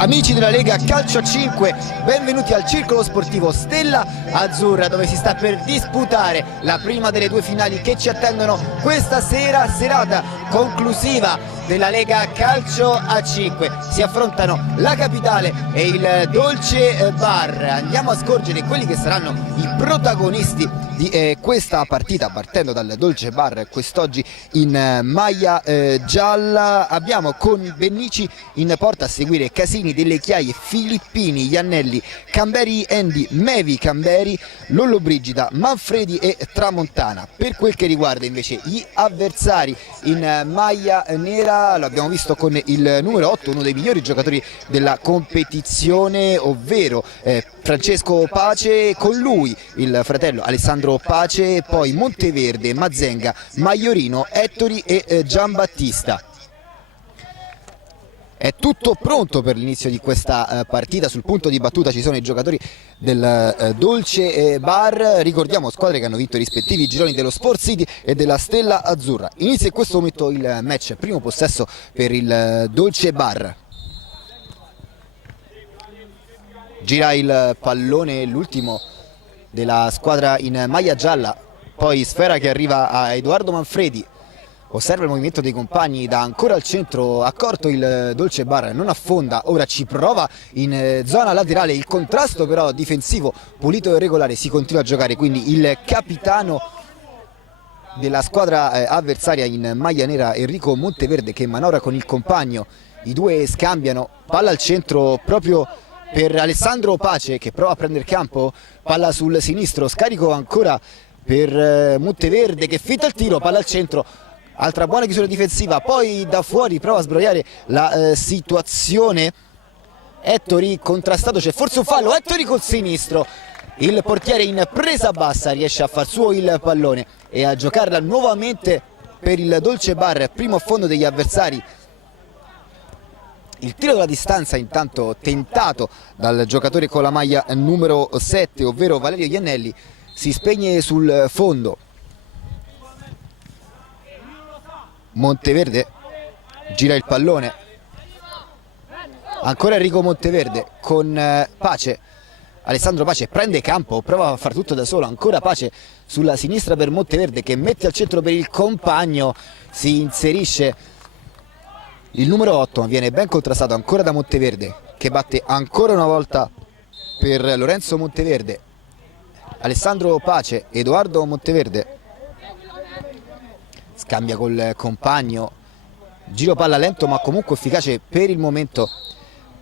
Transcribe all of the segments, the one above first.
Amici della Lega Calcio a 5, benvenuti al Circolo Sportivo Stella Azzurra, dove si sta per disputare la prima delle due finali che ci attendono questa sera, serata conclusiva della Lega Calcio a 5. Si affrontano la Capitale e il Dolce Bar. Andiamo a scorgere quelli che saranno i protagonisti di questa partita, partendo dal Dolce Bar quest'oggi in maglia gialla. Abbiamo con Bennici in porta a seguire Casini, Delle Chiaie, Filippini, Iannelli, Camberi, Andy, Mevi, Camberi, Lollobrigida, Manfredi e Tramontana. Per quel che riguarda invece gli avversari in maglia nera, lo abbiamo visto con il numero 8, uno dei migliori giocatori della competizione, ovvero Francesco Pace, con lui il fratello Alessandro Pace, poi Monteverde, Mazzenga, Maiorino, Ettori e Giambattista. È tutto pronto per l'inizio di questa partita. Sul punto di battuta ci sono i giocatori del Dolce Bar. Ricordiamo squadre che hanno vinto i rispettivi gironi dello Sport City e della Stella Azzurra. Inizia in questo momento il match, primo possesso per il Dolce Bar. Gira il pallone, l'ultimo della squadra in maglia gialla, poi sfera che arriva a Edoardo Manfredi. Osserva il movimento dei compagni, da ancora al centro, accorto il Dolce Bar, non affonda, ora ci prova in zona laterale, il contrasto però difensivo pulito e regolare, si continua a giocare, quindi il capitano della squadra avversaria in maglia nera, Enrico Monteverde, che manovra con il compagno, i due scambiano, palla al centro proprio per Alessandro Pace che prova a prendere campo, palla sul sinistro, scarico ancora per Monteverde che finta il tiro, palla al centro. Altra buona chiusura difensiva, poi da fuori prova a sbrogliare la situazione. Ettori contrastato, c'è forse un fallo, Ettori col sinistro. Il portiere in presa bassa riesce a far suo il pallone e a giocarla nuovamente per il Dolce Bar, primo affondo degli avversari. Il tiro dalla distanza intanto tentato dal giocatore con la maglia numero 7, ovvero Valerio Iannelli, si spegne sul fondo. Monteverde gira il pallone, ancora Enrico Monteverde con Pace, Alessandro Pace prende campo, prova a far tutto da solo, ancora Pace sulla sinistra per Monteverde che mette al centro per il compagno, si inserisce il numero 8, ma viene ben contrastato ancora da Monteverde che batte ancora una volta per Lorenzo Monteverde. Alessandro Pace, Edoardo Monteverde scambia col compagno, giro palla lento ma comunque efficace per il momento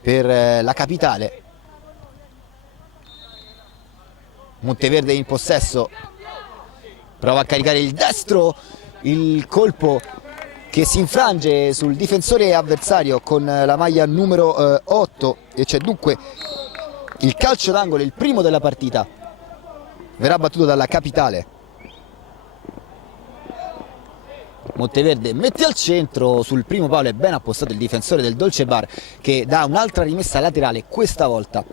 per la Capitale. Monteverde in possesso, prova a caricare il destro, il colpo che si infrange sul difensore avversario con la maglia numero 8 e c'è dunque il calcio d'angolo, il primo della partita, verrà battuto dalla Capitale. Monteverde mette al centro, sul primo palo è ben appostato il difensore del Dolce Bar che dà un'altra rimessa laterale, questa volta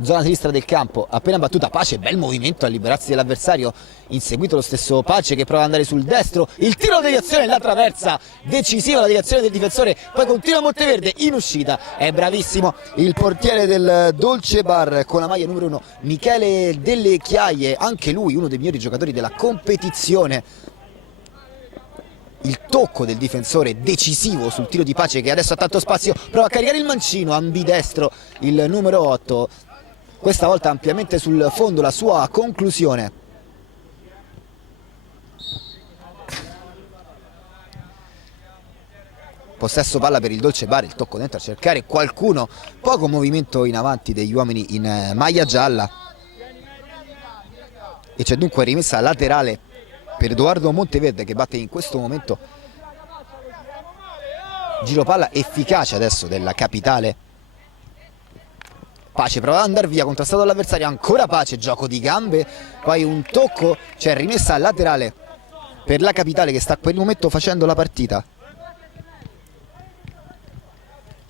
zona sinistra del campo, appena battuta. Pace, bel movimento a liberarsi dell'avversario, inseguito lo stesso Pace che prova ad andare sul destro, il tiro di deviazione, la traversa, decisiva la deviazione del difensore, poi continua Monteverde in uscita, è bravissimo il portiere del Dolce Bar con la maglia numero 1, Michele Delle Chiaie, anche lui uno dei migliori giocatori della competizione. Il tocco del difensore decisivo sul tiro di Pace che adesso ha tanto spazio, prova a caricare il mancino ambidestro, il numero 8, questa volta ampiamente sul fondo la sua conclusione. Possesso palla per il Dolce Bar, il tocco dentro a cercare qualcuno, poco movimento in avanti degli uomini in maglia gialla e c'è dunque rimessa laterale per Edoardo Monteverde che batte in questo momento giro palla efficace adesso della Capitale. Pace prova ad andare via, contrastato dall'avversario, ancora Pace, gioco di gambe, poi un tocco, c'è rimessa laterale per la Capitale che sta per il momento facendo la partita.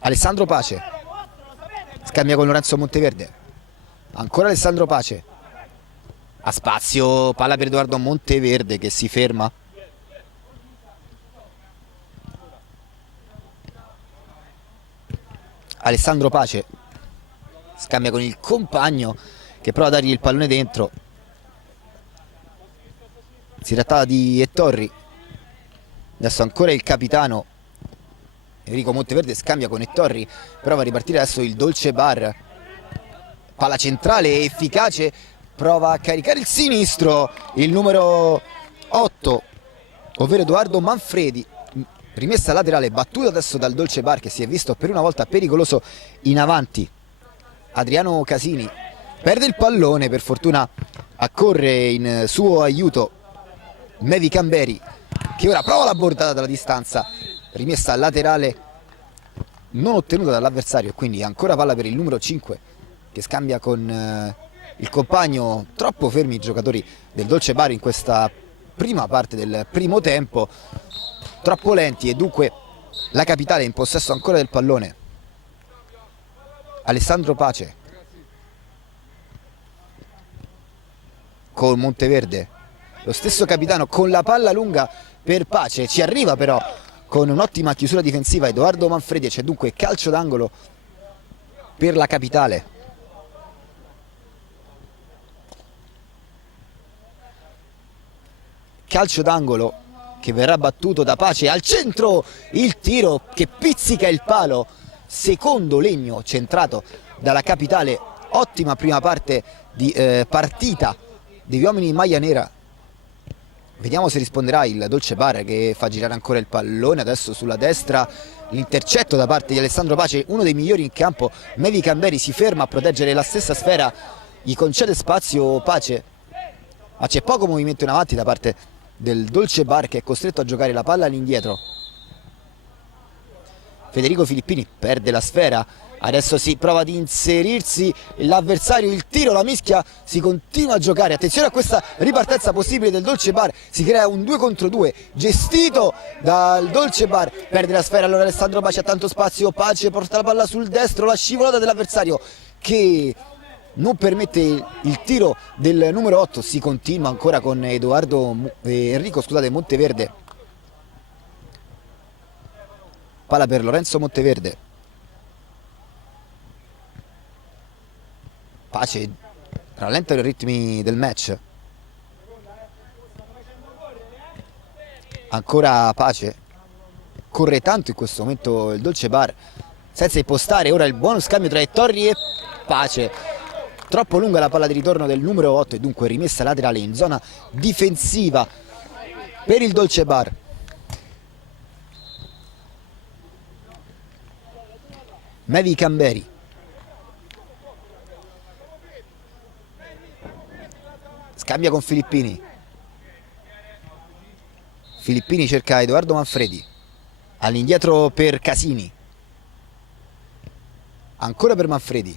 Alessandro Pace scambia con Lorenzo Monteverde, ancora Alessandro Pace, ha spazio, palla per Edoardo Monteverde che si ferma. Alessandro Pace scambia con il compagno che prova a dargli il pallone dentro. Si trattava di Ettorri. Adesso ancora il capitano Enrico Monteverde scambia con Ettorri, prova a ripartire adesso il Dolce Bar, palla centrale efficace, prova a caricare il sinistro, il numero 8 ovvero Edoardo Manfredi, rimessa laterale battuta adesso dal Dolce Bar che si è visto per una volta pericoloso in avanti. Adriano Casini perde il pallone, per fortuna accorre in suo aiuto Mevi Camberi che ora prova la bordata dalla distanza, rimessa laterale non ottenuta dall'avversario e quindi ancora palla per il numero 5 che scambia con il compagno. Troppo fermi i giocatori del Dolce Bar in questa prima parte del primo tempo, troppo lenti, e dunque la capitale è in possesso ancora del pallone. Alessandro Pace con Monteverde, lo stesso capitano con la palla lunga per Pace, ci arriva però con un'ottima chiusura difensiva Edoardo Manfredi, e c'è dunque calcio d'angolo per la capitale. Calcio d'angolo che verrà battuto da Pace, al centro il tiro che pizzica il palo, secondo legno centrato dalla capitale. Ottima prima parte di partita degli uomini in maglia nera. Vediamo se risponderà il Dolce Bar che fa girare ancora il pallone adesso sulla destra, l'intercetto da parte di Alessandro Pace, uno dei migliori in campo. Mevi Camberi si ferma a proteggere la stessa sfera, gli concede spazio Pace, ma c'è poco movimento in avanti da parte del Dolce Bar che è costretto a giocare la palla all'indietro. Federico Filippini perde la sfera, adesso si prova ad inserirsi l'avversario, il tiro, la mischia, si continua a giocare. Attenzione a questa ripartenza possibile del Dolce Bar, si crea un 2 contro 2 gestito dal Dolce Bar. Perde la sfera, allora Alessandro Pace ha tanto spazio, Pace porta la palla sul destro, la scivolata dell'avversario che non permette il tiro del numero 8. Si continua ancora con Enrico Monteverde, palla per Lorenzo Monteverde. Pace rallenta i ritmi del match, ancora Pace, corre tanto in questo momento il Dolce Bar senza impostare. Ora il buono scambio tra Ettorri e Pace, troppo lunga la palla di ritorno del numero 8 e dunque rimessa laterale in zona difensiva per il Dolce Bar. Mevi Camberi scambia con Filippini, Filippini cerca Edoardo Manfredi, all'indietro per Casini, ancora per Manfredi,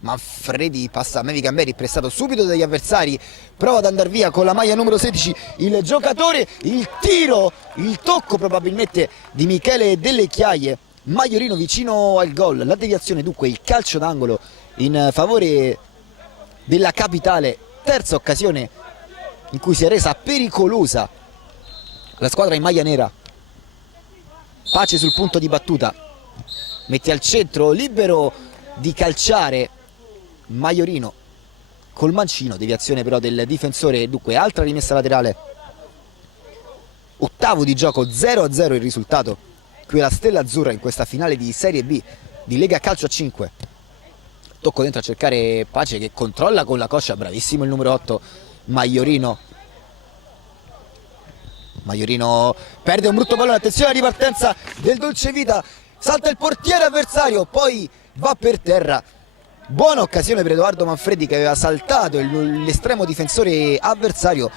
Manfredi passa a Mevi Camberi, prestato subito dagli avversari, prova ad andare via con la maglia numero 16 il giocatore, il tiro, il tocco probabilmente di Michele Delle Chiaie, Maiorino vicino al gol, la deviazione, dunque il calcio d'angolo in favore della capitale. Terza occasione in cui si è resa pericolosa la squadra in maglia nera. Pace sul punto di battuta, mette al centro, libero di calciare Maiorino col mancino, deviazione però del difensore, dunque altra rimessa laterale. Ottavo di gioco, 0-0 il risultato qui alla Stella Azzurra in questa finale di Serie B di Lega Calcio a 5. Tocco dentro a cercare Pace che controlla con la coscia, bravissimo il numero 8 Maiorino. Maiorino perde un brutto pallone, attenzione alla ripartenza del Dolce Vita, salta il portiere avversario, poi va per terra. Buona occasione per Edoardo Manfredi che aveva saltato l'estremo difensore avversario,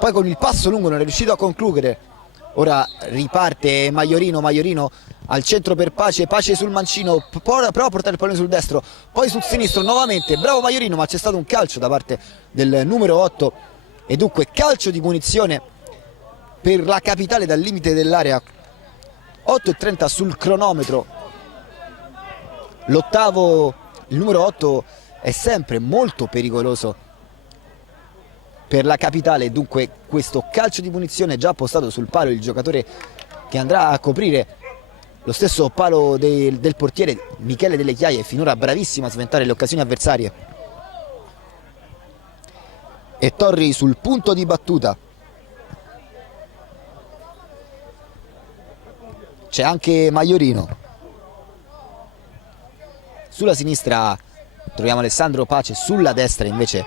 poi con il passo lungo non è riuscito a concludere. Ora riparte Maiorino, Maiorino al centro per Pace, Pace sul mancino, prova a portare il pallone sul destro, poi sul sinistro nuovamente, bravo Maiorino, ma c'è stato un calcio da parte del numero 8 e dunque calcio di punizione per la capitale dal limite dell'area. 8:30 sul cronometro. L'ottavo, il numero 8, è sempre molto pericoloso per la Capitale. Dunque questo calcio di punizione già postato sul palo, il giocatore che andrà a coprire lo stesso palo del portiere Michele Delle Chiaie, finora bravissimo a sventare le occasioni avversarie. E Torri sul punto di battuta. C'è anche Maiorino. Sulla sinistra troviamo Alessandro Pace, sulla destra invece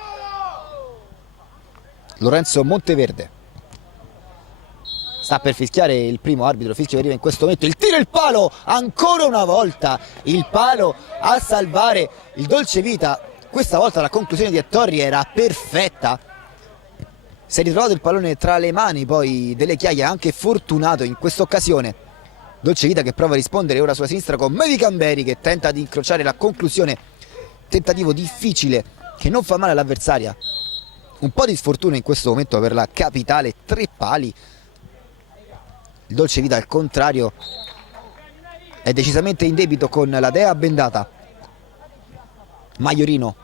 Lorenzo Monteverde. Sta per fischiare il primo arbitro, fischio che arriva in questo momento, il tiro e il palo, ancora una volta il palo a salvare il Dolce Vita. Questa volta la conclusione di Torri era perfetta, si è ritrovato il pallone tra le mani poi Delle Chiaie, anche fortunato in questa occasione. Dolce Vita che prova a rispondere ora sulla sinistra con Mevi Camberi che tenta di incrociare la conclusione, tentativo difficile che non fa male all'avversaria. Un po' di sfortuna in questo momento per la Capitale, 3 pali. Il Dolce Vita al contrario è decisamente in debito con la dea bendata. Maiorino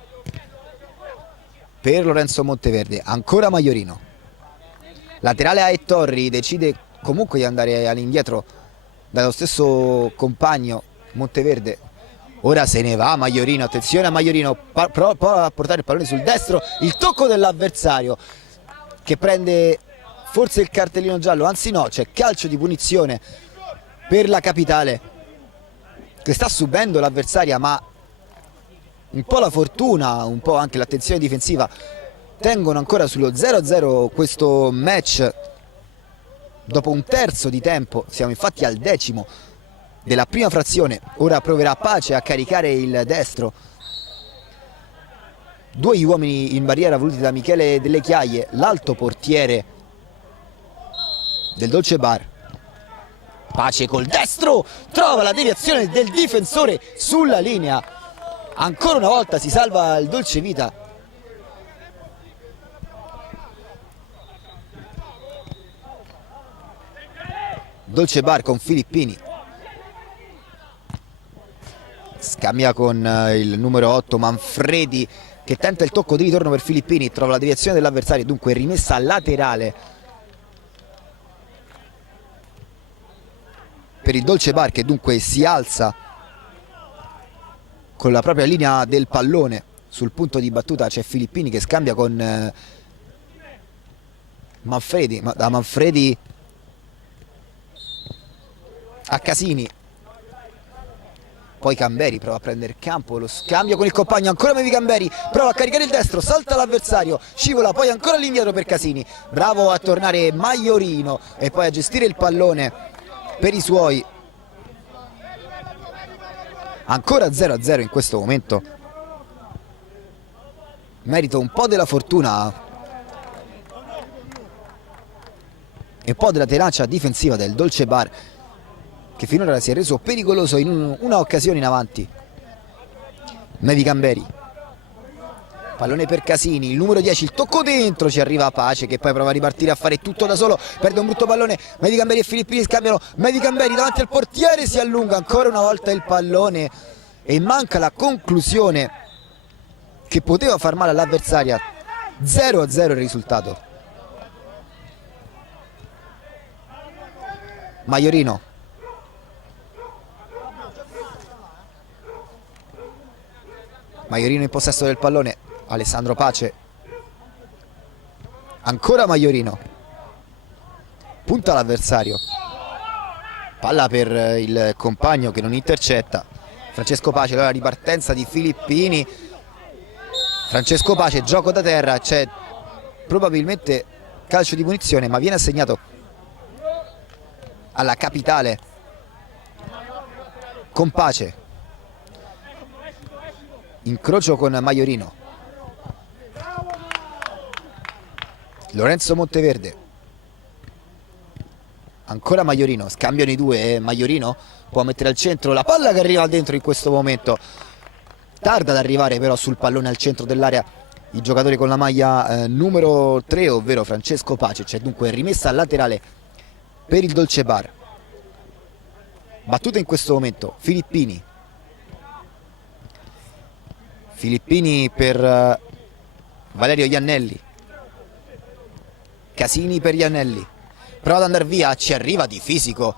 per Lorenzo Monteverde, ancora Maiorino. Laterale a Torri, decide comunque di andare all'indietro dallo stesso compagno Monteverde. Ora se ne va Maiorino, attenzione a Maiorino, prova a portare il pallone sul destro, il tocco dell'avversario che prende forse il cartellino giallo, anzi no, c'è calcio di punizione per la Capitale che sta subendo l'avversaria, ma un po' la fortuna, un po' anche l'attenzione difensiva tengono ancora sullo 0-0 questo match dopo un terzo di tempo. Siamo infatti al 10° della prima frazione. Ora proverà Pace a caricare il destro. 2 uomini in barriera voluti da Michele Delle Chiaie, l'alto portiere del Dolce Bar. Pace col destro trova la deviazione del difensore sulla linea. Ancora una volta si salva il Dolce Vita. Dolce Bar con Filippini, scambia con il numero 8 Manfredi che tenta il tocco di ritorno per Filippini, trova la deviazione dell'avversario, dunque rimessa laterale per il Dolce Bar che dunque si alza con la propria linea del pallone. Sul punto di battuta c'è Filippini che scambia con Manfredi, ma da Manfredi a Casini, poi Camberi prova a prendere campo, lo scambio con il compagno, ancora Mevi Camberi, prova a caricare il destro, salta l'avversario, scivola poi ancora all'indietro per Casini, bravo a tornare Maiorino e poi a gestire il pallone per i suoi. Ancora 0-0 in questo momento, merito un po' della fortuna e un po' della tenacia difensiva del Dolce Bar che finora si è reso pericoloso in una occasione in avanti. Mevi Camberi, pallone per Casini, il numero 10, il tocco dentro, ci arriva Pace che poi prova a ripartire a fare tutto da solo, perde un brutto pallone, Mevi Camberi e Filippini scambiano, Mevi Camberi davanti al portiere, si allunga ancora una volta il pallone e manca la conclusione che poteva far male all'avversaria. 0-0 il risultato. Maiorino, Maiorino in possesso del pallone, Alessandro Pace, ancora Maiorino, punta l'avversario, palla per il compagno che non intercetta, Francesco Pace, allora ripartenza di Filippini, Francesco Pace, gioco da terra, c'è probabilmente calcio di punizione ma viene assegnato alla Capitale con Pace. Incrocio con Maiorino, Lorenzo Monteverde, ancora Maiorino, scambiano i due e Maiorino può mettere al centro la palla che arriva dentro in questo momento, tarda ad arrivare però sul pallone al centro dell'area il giocatore con la maglia numero 3, ovvero Francesco Pace. C'è dunque rimessa laterale per il Dolce Bar. battuta in questo momento, Filippini per Valerio Iannelli, Casini per Iannelli, prova ad andare via, ci arriva di fisico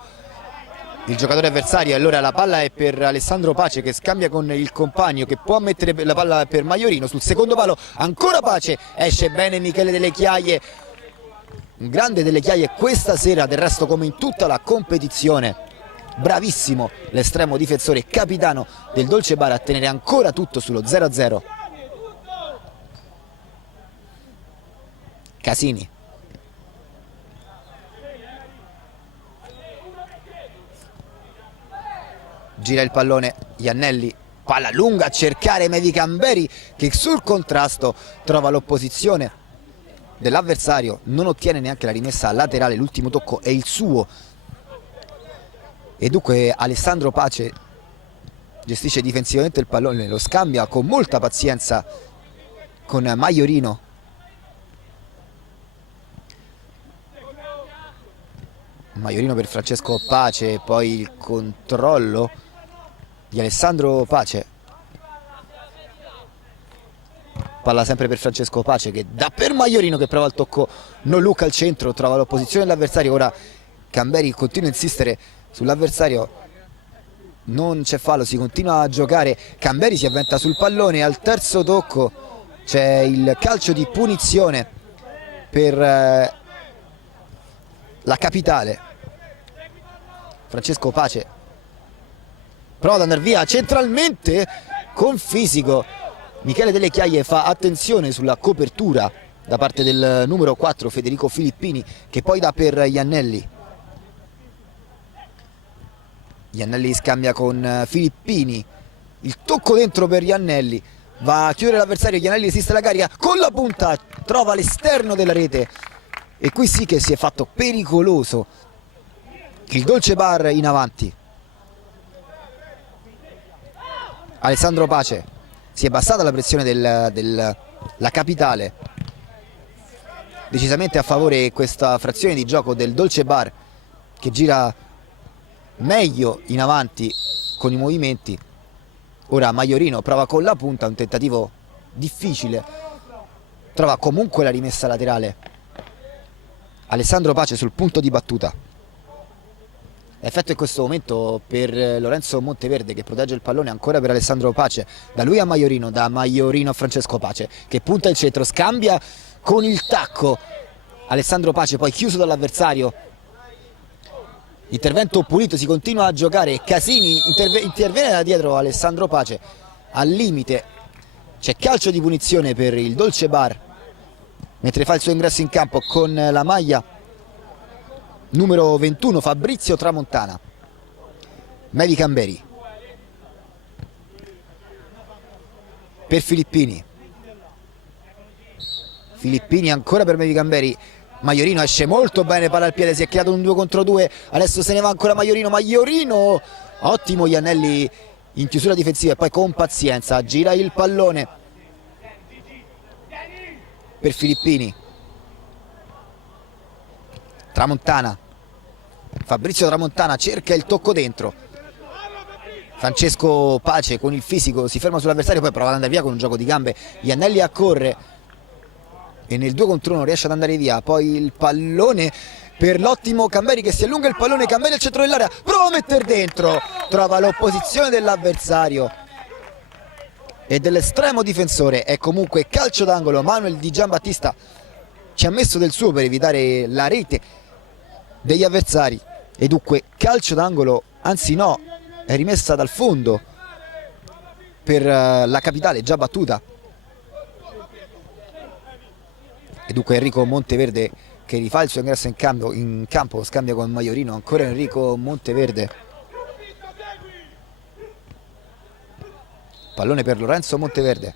il giocatore avversario, e allora la palla è per Alessandro Pace che scambia con il compagno, che può mettere la palla per Maiorino sul secondo palo, ancora Pace, esce bene Michele Delle Chiaie, un grande Delle Chiaie questa sera, del resto come in tutta la competizione, bravissimo l'estremo difensore capitano del Dolce Bar a tenere ancora tutto sullo 0-0. Casini, gira il pallone Iannelli, palla lunga a cercare Mevi Camberi che sul contrasto trova l'opposizione dell'avversario, non ottiene neanche la rimessa laterale, l'ultimo tocco è il suo, e dunque Alessandro Pace gestisce difensivamente il pallone, lo scambia con molta pazienza con Maiorino. Maiorino per Francesco Pace, poi il controllo di Alessandro Pace, palla sempre per Francesco Pace che dà per Maiorino che prova il tocco non Luca al centro, trova l'opposizione dell'avversario, ora Camberi continua a insistere sull'avversario, non c'è fallo, si continua a giocare, Camberi si avventa sul pallone, al terzo tocco c'è il calcio di punizione per la capitale. Francesco Pace prova ad andare via centralmente con fisico, Michele Delle Chiaie fa attenzione sulla copertura da parte del numero 4 Federico Filippini, che poi dà per Iannelli. Iannelli scambia con Filippini, il tocco dentro per Iannelli, va a chiudere l'avversario, Iannelli resiste la carica con la punta, trova l'esterno della rete e qui sì che si è fatto pericoloso il Dolce Bar in avanti. Alessandro Pace, si è abbassata la pressione della capitale, decisamente a favore questa frazione di gioco del Dolce Bar che gira meglio in avanti con i movimenti. Ora Maiorino prova con la punta, un tentativo difficile, trova comunque la rimessa laterale Alessandro Pace sul punto di battuta. Effetto in questo momento per Lorenzo Monteverde che protegge il pallone, ancora per Alessandro Pace, da lui a Maiorino, da Maiorino a Francesco Pace che punta il centro, scambia con il tacco Alessandro Pace, poi chiuso dall'avversario, intervento pulito, si continua a giocare, Casini interviene da dietro Alessandro Pace, al limite c'è calcio di punizione per il Dolce Bar mentre fa il suo ingresso in campo con la maglia numero 21 Fabrizio Tramontana. Mevi Camberi per Filippini, Filippini ancora per Mevi Camberi, Maiorino esce molto bene, palla al piede, si è creato un 2 contro 2, adesso se ne va ancora Maiorino, ottimo Iannelli in chiusura difensiva e poi con pazienza gira il pallone per Filippini. Tramontana, Fabrizio Tramontana cerca il tocco dentro, Francesco Pace con il fisico si ferma sull'avversario, poi prova ad andare via con un gioco di gambe, Iannelli accorre e nel 2 contro 1 riesce ad andare via, poi il pallone per l'ottimo Camberi che si allunga il pallone, Camberi al centro dell'area, prova a mettere dentro, trova l'opposizione dell'avversario e dell'estremo difensore, è comunque calcio d'angolo. Manuel Di Giambattista ci ha messo del suo per evitare la rete degli avversari e dunque calcio d'angolo, anzi no, è rimessa dal fondo per la capitale già battuta e dunque Enrico Monteverde che rifà il suo ingresso in campo, scambia con Maiorino, ancora Enrico Monteverde, pallone per Lorenzo Monteverde,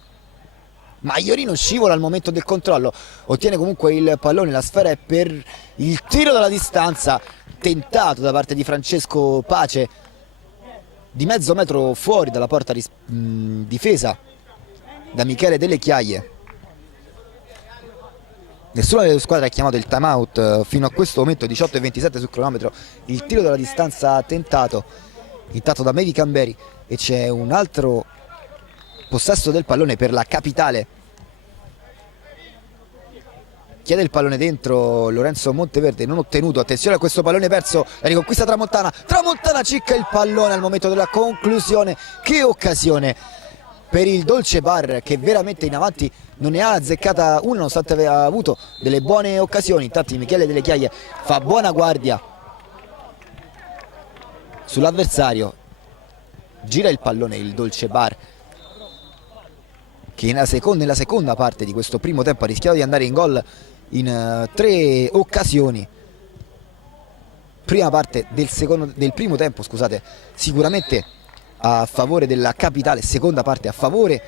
Maiorino scivola al momento del controllo, ottiene comunque il pallone, la sfera è per il tiro dalla distanza tentato da parte di Francesco Pace di mezzo metro fuori dalla porta difesa da Michele Delle Chiaie. Nessuna delle due squadre ha chiamato il time out fino a questo momento, 18:27 sul cronometro, il tiro dalla distanza tentato intanto da Mevi Camberi, e c'è un altro possesso del pallone per la Capitale. Chiede il pallone dentro Lorenzo Monteverde, non ottenuto. Attenzione a questo pallone perso, la riconquista Tramontana. Tramontana cicca il pallone al momento della conclusione. Che occasione per il Dolce Bar, che veramente in avanti non ne ha azzeccata una, nonostante aveva avuto delle buone occasioni. Intanto Michele Delle Chiaie fa buona guardia sull'avversario, gira il pallone il Dolce Bar, che nella seconda parte di questo primo tempo ha rischiato di andare in gol in 3 occasioni. Prima parte del primo tempo, scusate, sicuramente a favore della Capitale, seconda parte a favore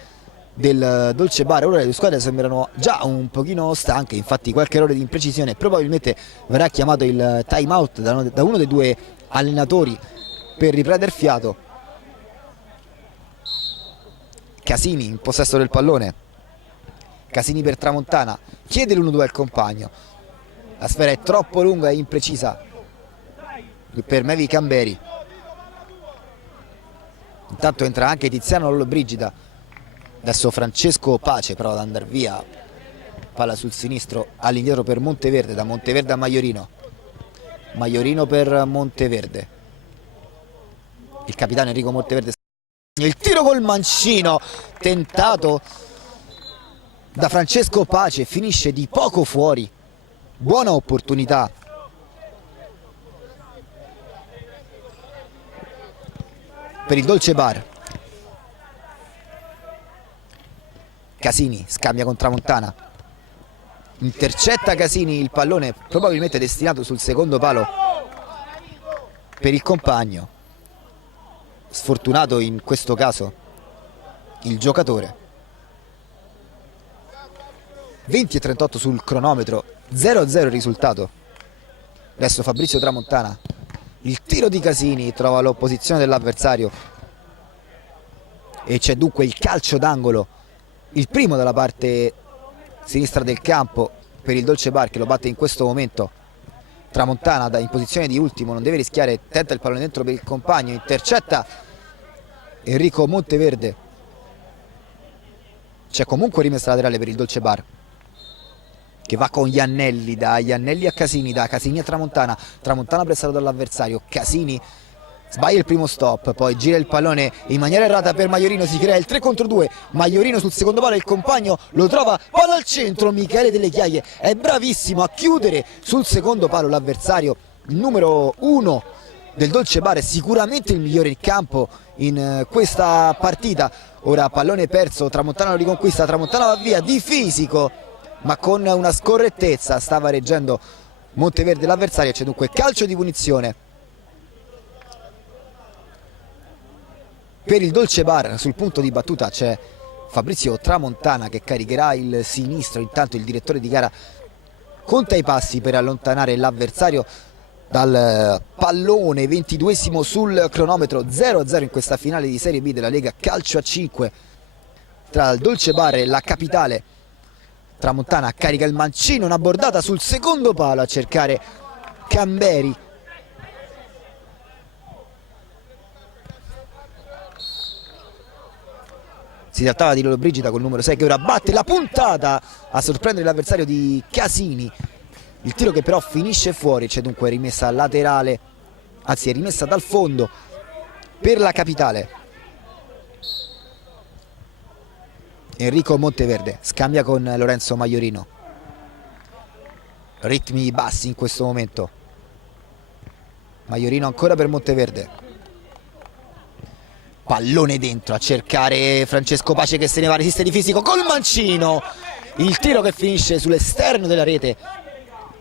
del Dolce Bar. Ora le due squadre sembrano già un pochino stanche, infatti qualche errore di imprecisione probabilmente verrà chiamato il time out da uno dei due allenatori per riprendere fiato. Casini in possesso del pallone, Casini per Tramontana, chiede l'1-2 al compagno, la sfera è troppo lunga e imprecisa per Mevi Camberi. Intanto entra anche Tiziano Lollobrigida, adesso Francesco Pace prova ad andare via, palla sul sinistro all'indietro per Monteverde, da Monteverde a Maiorino, Maiorino per Monteverde, il capitano Enrico Monteverde, il tiro col mancino tentato da Francesco Pace, finisce di poco fuori. Buona opportunità per il Dolce Bar. Casini scambia con Tramontana, intercetta Casini il pallone probabilmente destinato sul secondo palo per il compagno. Sfortunato in questo caso il giocatore. 20:38 sul cronometro, 0-0 il risultato. Adesso Fabrizio Tramontana, il tiro di Casini trova l'opposizione dell'avversario e c'è dunque il calcio d'angolo, il primo dalla parte sinistra del campo per il Dolce Bar, che lo batte in questo momento. Tramontana in posizione di ultimo, non deve rischiare, tenta il pallone dentro per il compagno, intercetta Enrico Monteverde. C'è comunque rimessa laterale per il Dolce Bar, che va con Iannelli, da Iannelli a Casini, da Casini a Tramontana, Tramontana pressato dall'avversario, Casini sbaglia il primo stop, poi gira il pallone in maniera errata per Maiorino, si crea il 3 contro 2, Maiorino sul secondo palo, il compagno lo trova, palla al centro, Michele Delle Chiaie è bravissimo a chiudere sul secondo palo l'avversario, il numero 1 del Dolce Bar, è sicuramente il migliore in campo in questa partita. Ora pallone perso, Tramontana lo riconquista, Tramontana va via di fisico, ma con una scorrettezza stava reggendo Monteverde l'avversario. C'è dunque calcio di punizione per il Dolce Bar. Sul punto di battuta c'è Fabrizio Tramontana che caricherà il sinistro, intanto il direttore di gara conta i passi per allontanare l'avversario dal pallone. 22esimo sul cronometro, 0-0 in questa finale di Serie B della Lega Calcio a 5 tra il Dolce Bar e la Capitale. Tramontana carica il mancino, una bordata sul secondo palo a cercare Camberi. Si trattava di Lollobrigida col numero 6 che ora batte la puntata a sorprendere l'avversario di Casini. Il tiro che però finisce fuori, c'è dunque rimessa laterale, anzi è rimessa dal fondo per la Capitale. Enrico Monteverde scambia con Lorenzo Maiorino, ritmi bassi in questo momento. Maiorino ancora per Monteverde, pallone dentro a cercare Francesco Pace che se ne va, resiste di fisico col mancino, il tiro che finisce sull'esterno della rete.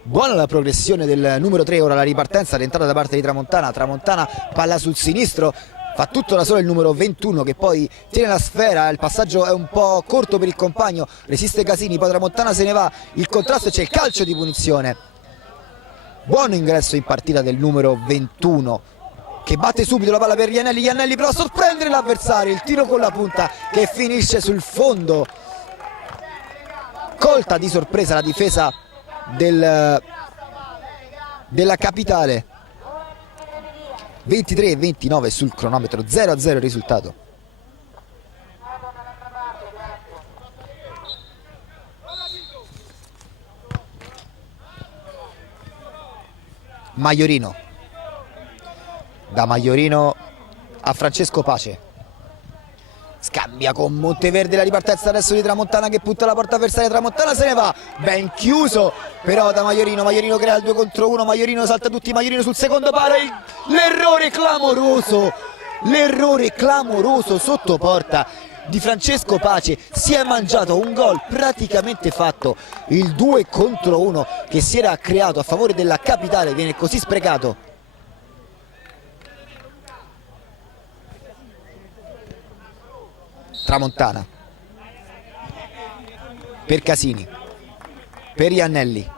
Buona la progressione del numero 3, ora la ripartenza, l'entrata da parte di Tramontana, Tramontana palla sul sinistro, fa tutto da solo il numero 21 che poi tiene la sfera, il passaggio è un po' corto per il compagno, resiste Casini, poi Tramontana se ne va, il contrasto e c'è il calcio di punizione. Buon ingresso in partita del numero 21 che batte subito la palla per Iannelli, Iannelli però a sorprendere l'avversario, il tiro con la punta che finisce sul fondo. Colta di sorpresa la difesa della Capitale. 23-29 sul cronometro, 0-0 il risultato. Maiorino, da Maiorino a Francesco Pace, scambia con Monteverde, la ripartenza adesso di Tramontana che punta la porta avversaria, Tramontana se ne va, ben chiuso però da Maiorino, Maiorino crea il 2 contro 1, Maiorino salta tutti, Maiorino sul secondo palo, l'errore clamoroso sotto porta di Francesco Pace, si è mangiato un gol praticamente fatto, il 2 contro 1 che si era creato a favore della Capitale viene così sprecato. Tramontana per Casini, per Iannelli,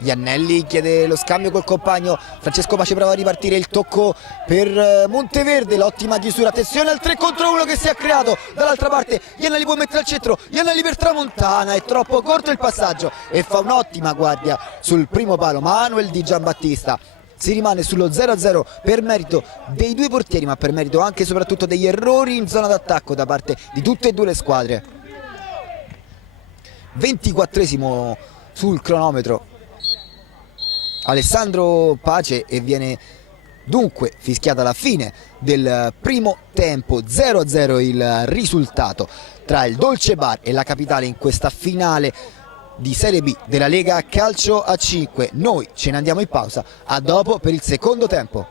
Iannelli chiede lo scambio col compagno, Francesco Pace prova a ripartire, il tocco per Monteverde, l'ottima chiusura, attenzione al 3 contro 1 che si è creato dall'altra parte, Iannelli può mettere al centro, Iannelli per Tramontana, è troppo corto il passaggio e fa un'ottima guardia sul primo palo Manuel Di Giambattista. Si rimane sullo 0-0 per merito dei due portieri, ma per merito anche e soprattutto degli errori in zona d'attacco da parte di tutte e due le squadre. 24esimo sul cronometro Alessandro Pace e viene dunque fischiata la fine del primo tempo, 0-0 il risultato tra il Dolce Bar e la Capitale in questa finale di Serie B della Lega Calcio a 5. Noi ce ne andiamo in pausa, a dopo per il secondo tempo.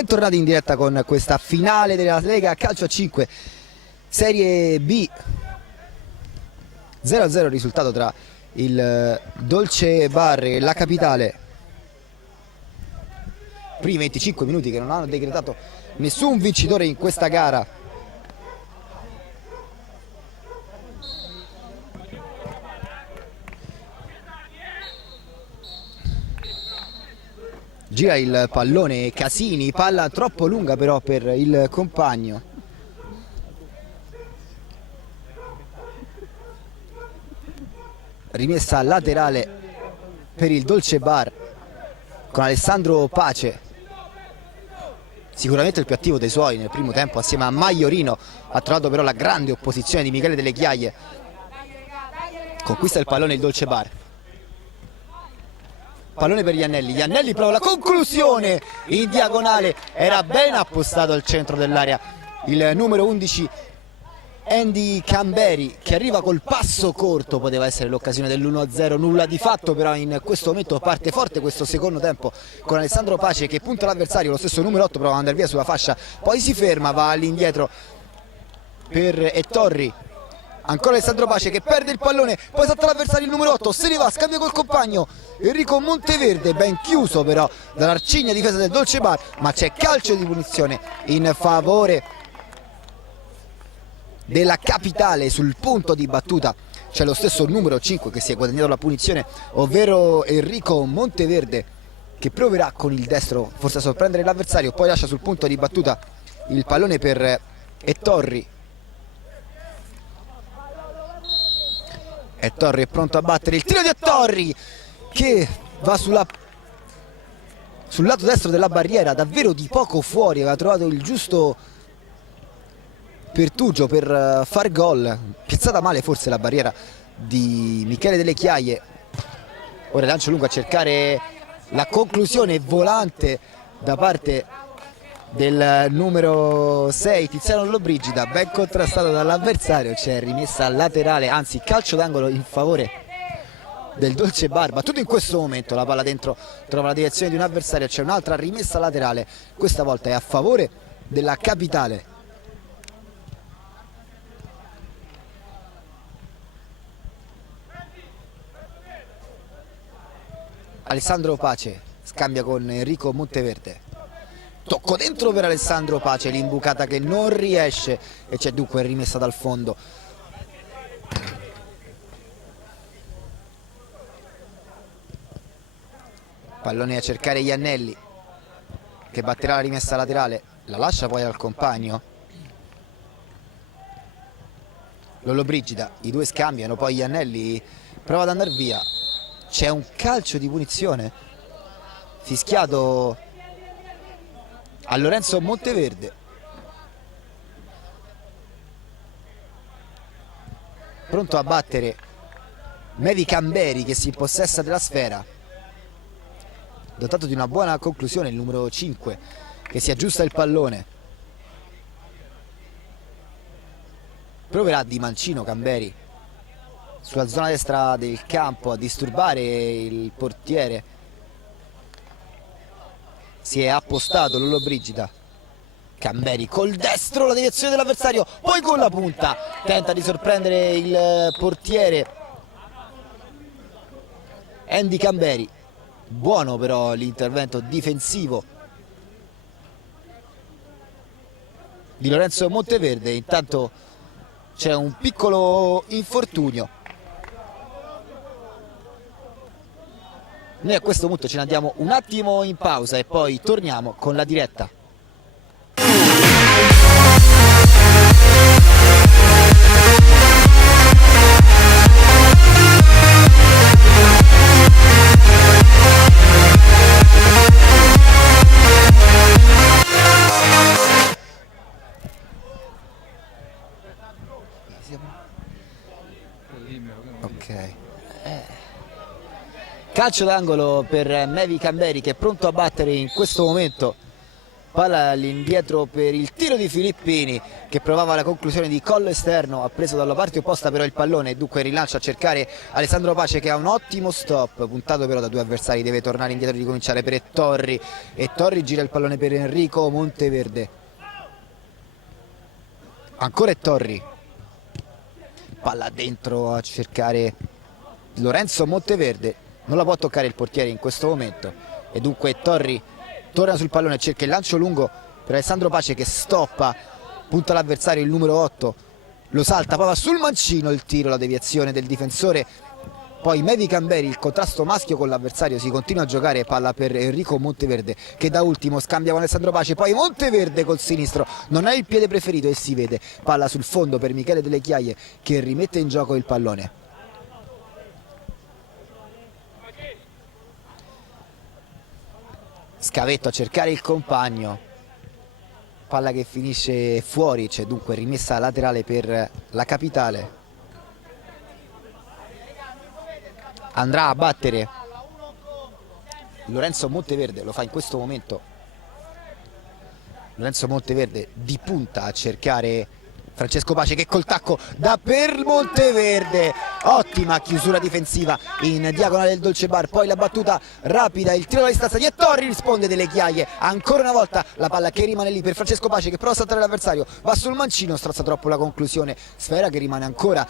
Bentornati in diretta con questa finale della Lega Calcio a 5 Serie B. 0-0 il risultato tra il Dolce Bar e la Capitale. Primi 25 minuti che non hanno decretato nessun vincitore in questa gara. Gira il pallone Casini, palla troppo lunga però per il compagno. Rimessa laterale per il Dolce Bar con Alessandro Pace, sicuramente il più attivo dei suoi nel primo tempo assieme a Maiorino. Ha trovato però la grande opposizione di Michele Delle Chiaie. Conquista il pallone il Dolce Bar. Pallone per Iannelli, Iannelli prova la conclusione in diagonale, era ben appostato al centro dell'area il numero 11 Andy Camberi, che arriva col passo corto. Poteva essere l'occasione dell'1-0, nulla di fatto, però in questo momento parte forte questo secondo tempo con Alessandro Pace che punta l'avversario, lo stesso numero 8 prova ad andare via sulla fascia, poi si ferma, va all'indietro per Ettorri. Ancora Alessandro Pace che perde il pallone, poi salta l'avversario il numero 8, se ne va, scambia col compagno Enrico Monteverde, ben chiuso però dall'arcigna difesa del Dolce Bar, ma c'è calcio di punizione in favore della Capitale. Sul punto di battuta c'è lo stesso numero 5 che si è guadagnato la punizione, ovvero Enrico Monteverde, che proverà con il destro forse a sorprendere l'avversario, poi lascia sul punto di battuta il pallone per Ettorri. Ettorri è pronto a battere il tiro di Ettorri che va sul lato destro della barriera, davvero di poco fuori, aveva trovato il giusto pertugio per far gol. Piazzata male forse la barriera di Michele Delle Chiaie. Ora lancio lungo a cercare la conclusione volante da parte del numero 6 Tiziano Lollobrigida, ben contrastato dall'avversario. C'è rimessa laterale, anzi calcio d'angolo in favore del Dolce Bar. Battuto in questo momento, la palla dentro trova la direzione di un avversario, c'è un'altra rimessa laterale, questa volta è a favore della Capitale. Alessandro Pace scambia con Enrico Monteverde, tocco dentro per Alessandro Pace, l'imbucata che non riesce e c'è dunque rimessa dal fondo. Pallone a cercare Iannelli che batterà la rimessa laterale, la lascia poi al compagno Lollobrigida, i due scambiano, poi Iannelli prova ad andare via. C'è un calcio di punizione fischiato a Lorenzo Monteverde. Pronto a battere Mevi Camberi che si impossessa della sfera, dotato di una buona conclusione il numero 5 che si aggiusta il pallone. Proverà Di Mancino Camberi sulla zona destra del campo a disturbare il portiere. Si è appostato Lollobrigida. Camberi col destro, la direzione dell'avversario, poi con la punta tenta di sorprendere il portiere Andy Camberi. Buono però l'intervento difensivo di Lorenzo Monteverde. Intanto c'è un piccolo infortunio. Noi a questo punto ce ne andiamo un attimo in pausa e poi torniamo con la diretta. Ok. Calcio d'angolo per Mevi Camberi che è pronto a battere in questo momento palla all'indietro per il tiro di Filippini che provava la conclusione di collo esterno, ha preso dalla parte opposta però il pallone, dunque rilancia a cercare Alessandro Pace che ha un ottimo stop, puntato però da due avversari, deve tornare indietro e ricominciare per Ettorri. Ettorri gira il pallone per Enrico Monteverde, ancora Ettorri, palla dentro a cercare Lorenzo Monteverde, non la può toccare il portiere in questo momento e dunque Ettorri torna sul pallone, cerca il lancio lungo per Alessandro Pace che stoppa, punta l'avversario, il numero 8 lo salta, poi va sul mancino il tiro, la deviazione del difensore, poi Mevi Camberi, il contrasto maschio con l'avversario, si continua a giocare, palla per Enrico Monteverde che da ultimo scambia con Alessandro Pace, poi Monteverde col sinistro, non è il piede preferito e si vede, palla sul fondo per Michele Delle Chiaie che rimette in gioco il pallone. Scavetto a cercare il compagno, palla che finisce fuori, c'è dunque rimessa laterale per la Capitale. Andrà a battere Lorenzo Monteverde, lo fa in questo momento Lorenzo Monteverde di punta a cercare Francesco Pace che col tacco dà per Monteverde, ottima chiusura difensiva in diagonale del Dolce Bar, poi la battuta rapida, il tiro alla distanza di Ettorri, risponde Delle Chiaie, ancora una volta la palla che rimane lì per Francesco Pace che prova a saltare l'avversario, va sul mancino, strozza troppo la conclusione, sfera che rimane ancora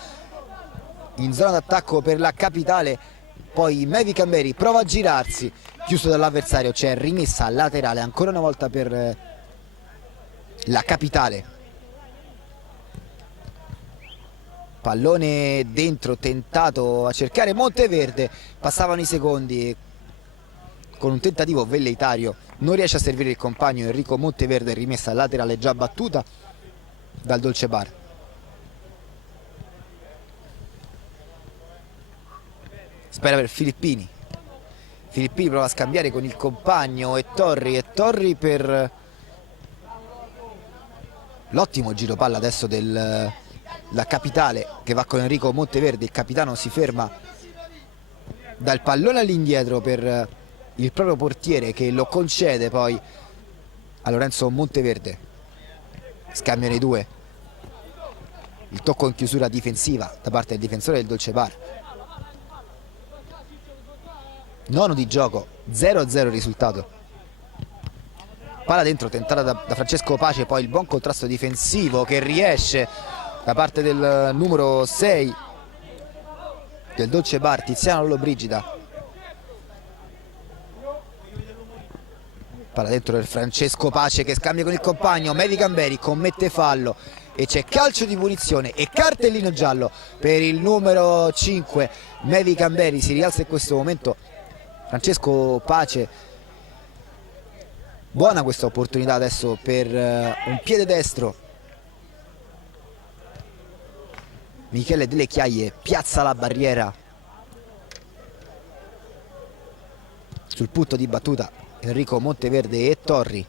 in zona d'attacco per la Capitale, poi Mevi Camberi prova a girarsi, chiuso dall'avversario, c'è rimessa laterale ancora una volta per la Capitale. Pallone dentro, tentato a cercare Monteverde, passavano i secondi, con un tentativo velleitario non riesce a servire il compagno Enrico Monteverde, rimessa laterale già battuta dal Dolce Bar. Spera per Filippini, Filippini prova a scambiare con il compagno Ettorri per l'ottimo giro palla adesso la Capitale che va con Enrico Monteverde, il capitano si ferma dal pallone all'indietro per il proprio portiere che lo concede poi a Lorenzo Monteverde, scambiano i due, il tocco in chiusura difensiva da parte del difensore del Dolce Bar. Nono di gioco, 0-0 il risultato. Palla dentro tentata da Francesco Pace, poi il buon contrasto difensivo che riesce da parte del numero 6 del Dolce Bar, Tiziano Lollobrigida. Palla dentro per Francesco Pace che scambia con il compagno, Mevi Camberi commette fallo e c'è calcio di punizione e cartellino giallo per il numero 5 Mevi Camberi. Si rialza in questo momento Francesco Pace, buona questa opportunità adesso per un piede destro, Michele Delle Chiaie piazza la barriera, sul punto di battuta Enrico Monteverde e Ettorri.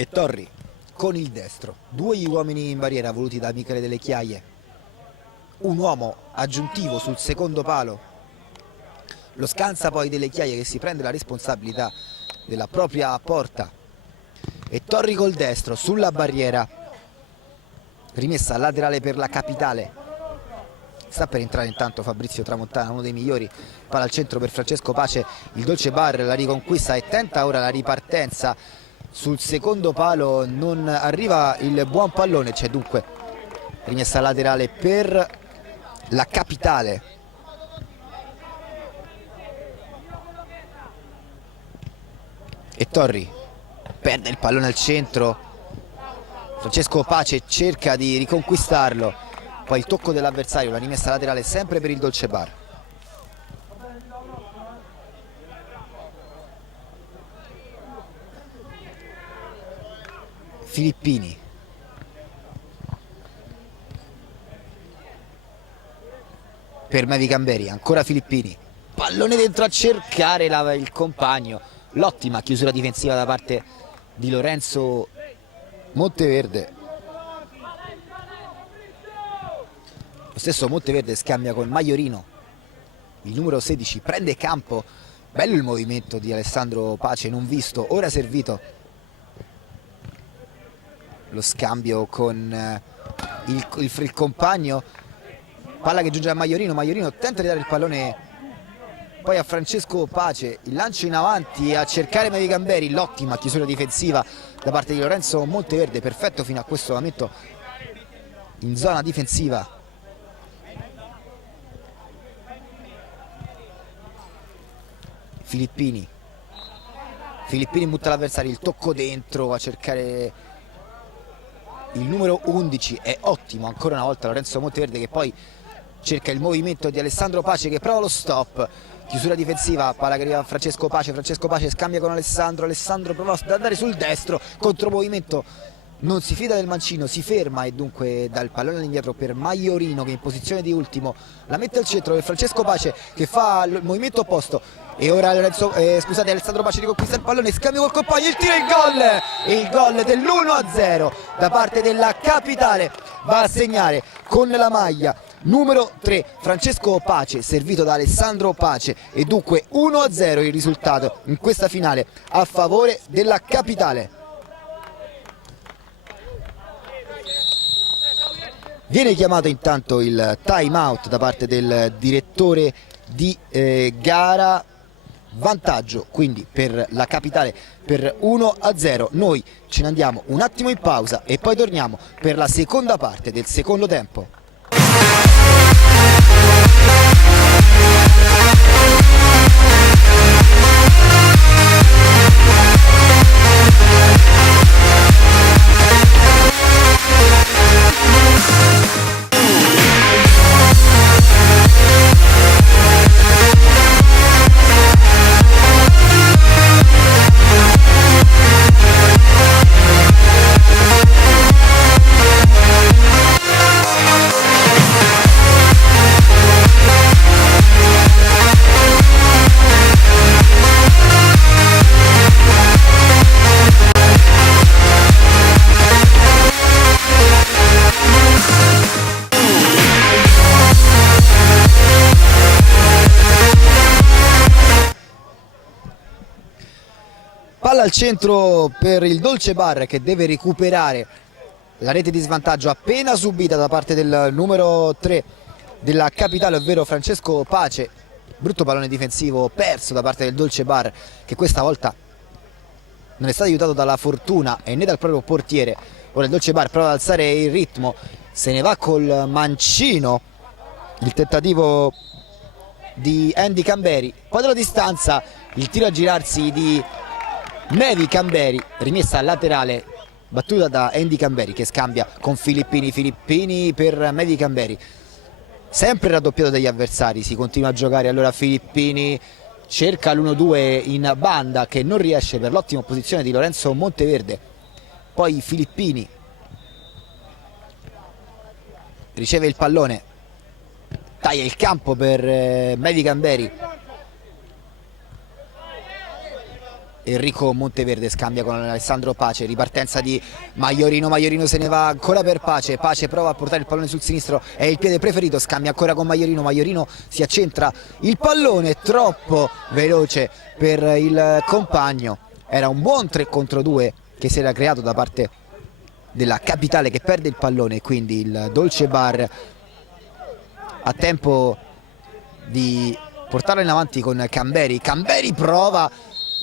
Ettorri con il destro, due gli uomini in barriera voluti da Michele Delle Chiaie, un uomo aggiuntivo sul secondo palo, lo scansa poi Delle Chiaie che si prende la responsabilità della propria porta. Ettorri col destro sulla barriera, rimessa laterale per la Capitale, sta per entrare intanto Fabrizio Tramontana, uno dei migliori, palla al centro per Francesco Pace, il Dolce Bar la riconquista e tenta ora la ripartenza sul secondo palo, non arriva il buon pallone, c'è dunque rimessa laterale per la Capitale. Ettorri perde il pallone al centro, Francesco Pace cerca di riconquistarlo, poi il tocco dell'avversario, la rimessa laterale sempre per il Dolce Bar. Filippini, per Mevi Camberi, ancora Filippini, pallone dentro a cercare il compagno, l'ottima chiusura difensiva da parte di Lorenzo Monteverde. Lo stesso Monteverde scambia con Maiorino, il numero 16 prende campo. Bello il movimento di Alessandro Pace, non visto, ora servito. Lo scambio con il compagno, palla che giunge a Maiorino, Maiorino tenta di dare il pallone poi a Francesco Pace, il lancio in avanti a cercare Mevi Gamberi, l'ottima chiusura difensiva da parte di Lorenzo Monteverde, perfetto fino a questo momento in zona difensiva. Filippini butta l'avversario, il tocco dentro a cercare il numero 11, è ottimo ancora una volta Lorenzo Monteverde, che poi cerca il movimento di Alessandro Pace che prova lo stop, chiusura difensiva, palla che arriva a Francesco Pace scambia con Alessandro prova ad andare sul destro, contromovimento, non si fida del mancino, si ferma e dunque dà il pallone all'indietro per Maiorino che in posizione di ultimo la mette al centro per Francesco Pace che fa il movimento opposto e ora Alessandro Pace riconquista il pallone, scambia col compagno, il tiro e il gol dell'1-0 da parte della Capitale, va a segnare con la maglia numero 3 Francesco Pace, servito da Alessandro Pace, e dunque 1-0 il risultato in questa finale a favore della Capitale. Viene chiamato intanto il time out da parte del direttore di gara, vantaggio quindi per la Capitale per 1-0. Noi ce ne andiamo un attimo in pausa e poi torniamo per la seconda parte del secondo tempo. Palla al centro per il Dolce Bar che deve recuperare la rete di svantaggio appena subita da parte del numero 3 della Capitale, ovvero Francesco Pace. Brutto pallone difensivo perso da parte del Dolce Bar, che questa volta non è stato aiutato dalla fortuna e né dal proprio portiere. Ora il Dolce Bar prova ad alzare il ritmo, se ne va col mancino, il tentativo di Andy Camberi, poi dalla distanza il tiro a girarsi di Mevi Camberi, rimessa laterale battuta da Andy Camberi che scambia con Filippini per Mevi Camberi, sempre raddoppiato dagli avversari, si continua a giocare. Allora Filippini cerca l'1-2 in banda che non riesce per l'ottima posizione di Lorenzo Monteverde, poi Filippini riceve il pallone, taglia il campo per Mevi Camberi, Enrico Monteverde scambia con Alessandro Pace, ripartenza di Maiorino, Maiorino se ne va ancora per Pace, Pace prova a portare il pallone sul sinistro, è il piede preferito, scambia ancora con Maiorino, Maiorino si accentra, il pallone troppo veloce per il compagno, era un buon 3 contro 2 che si era creato da parte della Capitale che perde il pallone, quindi il Dolce Bar a tempo di portarlo in avanti con Camberi, Camberi prova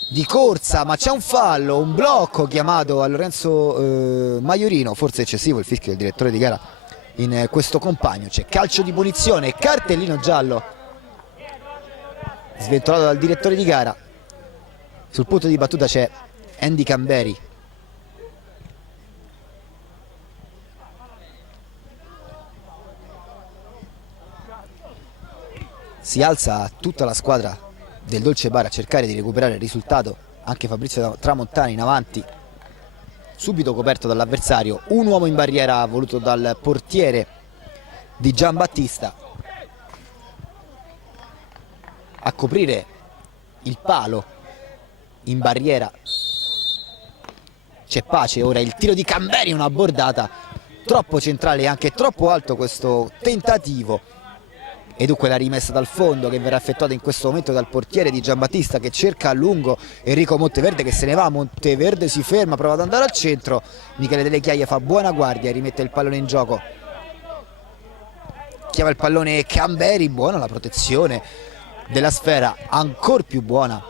di corsa ma c'è un fallo, un blocco chiamato a Lorenzo Maiorino, forse eccessivo il fischio del direttore di gara in questo compagno, c'è calcio di punizione, cartellino giallo sventolato dal direttore di gara. Sul punto di battuta c'è Andy Camberi, si alza tutta la squadra del Dolce Bar a cercare di recuperare il risultato, anche Fabrizio Tramontani in avanti, subito coperto dall'avversario, un uomo in barriera voluto dal portiere di Giambattista a coprire il palo in barriera c'è pace. Ora il tiro di Camberi, una bordata troppo centrale e anche troppo alto questo tentativo, e dunque la rimessa dal fondo che verrà effettuata in questo momento dal portiere di Giambattista, che cerca a lungo Enrico Monteverde, che se ne va. Monteverde si ferma, prova ad andare al centro, Michele Delle Chiaie fa buona guardia, rimette il pallone in gioco, chiama il pallone Camberi, buona la protezione della sfera, ancora più buona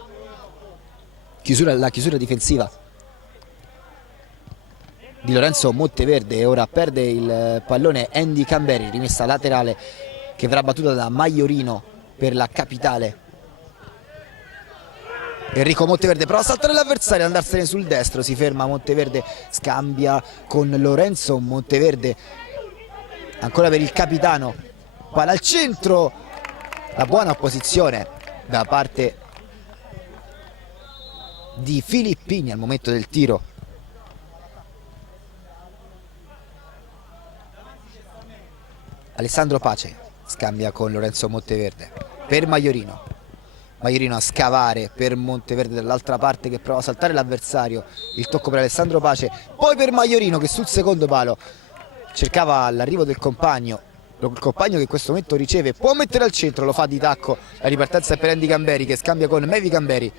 la chiusura difensiva di Lorenzo Monteverde. E ora perde il pallone Andy Camberi, rimessa laterale che verrà battuta da Maiorino per la Capitale. Enrico Monteverde prova a saltare l'avversario, andarsene sul destro, si ferma Monteverde, scambia con Lorenzo Monteverde, ancora per il capitano, palla al centro, la buona opposizione da parte di Filippini al momento del tiro. Alessandro Pace scambia con Lorenzo Monteverde per Maiorino, Maiorino a scavare per Monteverde dall'altra parte che prova a saltare l'avversario, il tocco per Alessandro Pace, poi per Maiorino che sul secondo palo cercava l'arrivo del compagno, il compagno che in questo momento riceve, può mettere al centro, lo fa di tacco, la ripartenza è per Andy Camberi che scambia con Mevi Camberi,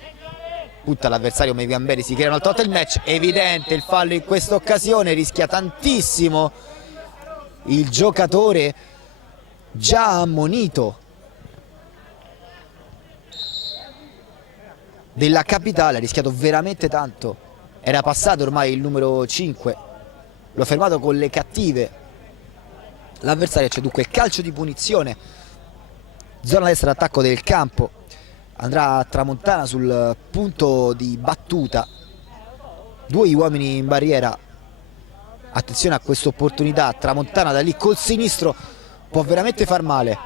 butta l'avversario Mevi Camberi, si crea un'altra volta il match, evidente il fallo in questa occasione, rischia tantissimo il giocatore già ammonito della Capitale, ha rischiato veramente tanto, era passato ormai il numero 5, l'ho fermato con le cattive l'avversario. C'è dunque il calcio di punizione, zona destra d'attacco del campo, andrà a Tramontana sul punto di battuta, due uomini in barriera, attenzione a questa opportunità, Tramontana da lì col sinistro può veramente far male.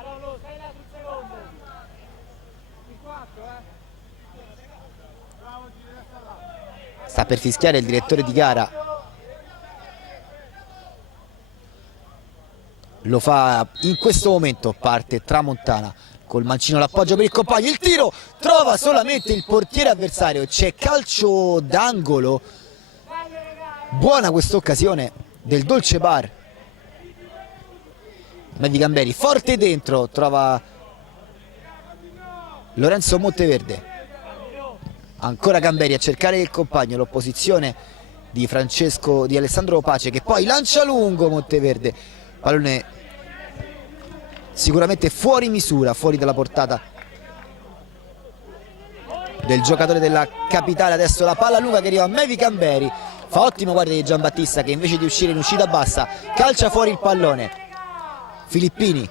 Sta per fischiare il direttore di gara, lo fa in questo momento, parte Tramontana col mancino, l'appoggio per il compagno, il tiro trova solamente il portiere avversario, c'è calcio d'angolo, buona questa occasione del Dolce Bar. Mevi Camberi forte dentro, trova Lorenzo Monteverde, ancora Camberi a cercare il compagno, l'opposizione di Alessandro Pace che poi lancia lungo Monteverde, pallone sicuramente fuori misura, fuori dalla portata del giocatore della Capitale. Adesso la palla lunga che arriva a Mevi Camberi, fa ottimo guardia di Giambattista che invece di uscire in uscita bassa calcia fuori il pallone. Filippini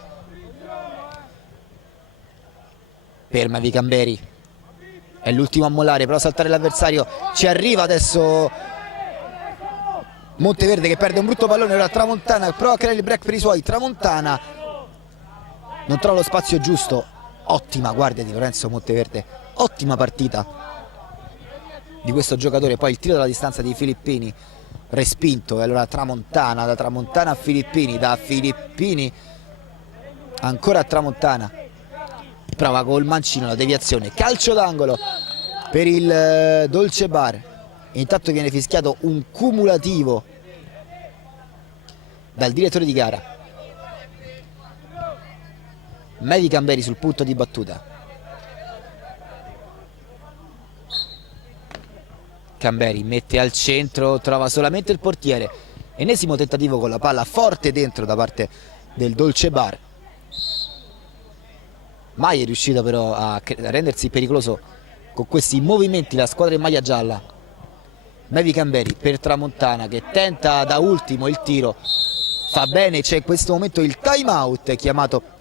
per Mevi Camberi, è l'ultimo a mollare, prova a saltare l'avversario, ci arriva adesso Monteverde che perde un brutto pallone. Ora Tramontana prova a creare il break per i suoi, Tramontana non trova lo spazio giusto, ottima guardia di Lorenzo Monteverde, ottima partita di questo giocatore. Poi il tiro dalla distanza di Filippini respinto, e allora Tramontana, da Tramontana a Filippini, da Filippini ancora a Tramontana, prova col mancino la deviazione, calcio d'angolo per il Dolce Bar. Intanto viene fischiato un cumulativo dal direttore di gara. Mevi Camberi sul punto di battuta, Camberi mette al centro, trova solamente il portiere, ennesimo tentativo con la palla forte dentro da parte del Dolce Bar, mai è riuscito però a rendersi pericoloso con questi movimenti la squadra in maglia gialla. Mevi Camberi per Tramontana che tenta da ultimo il tiro, fa bene, c'è in questo momento il time out chiamato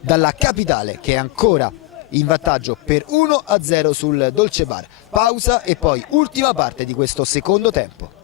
dalla Capitale che è ancora in vantaggio per 1-0 sul Dolce Bar. Pausa e poi ultima parte di questo secondo tempo.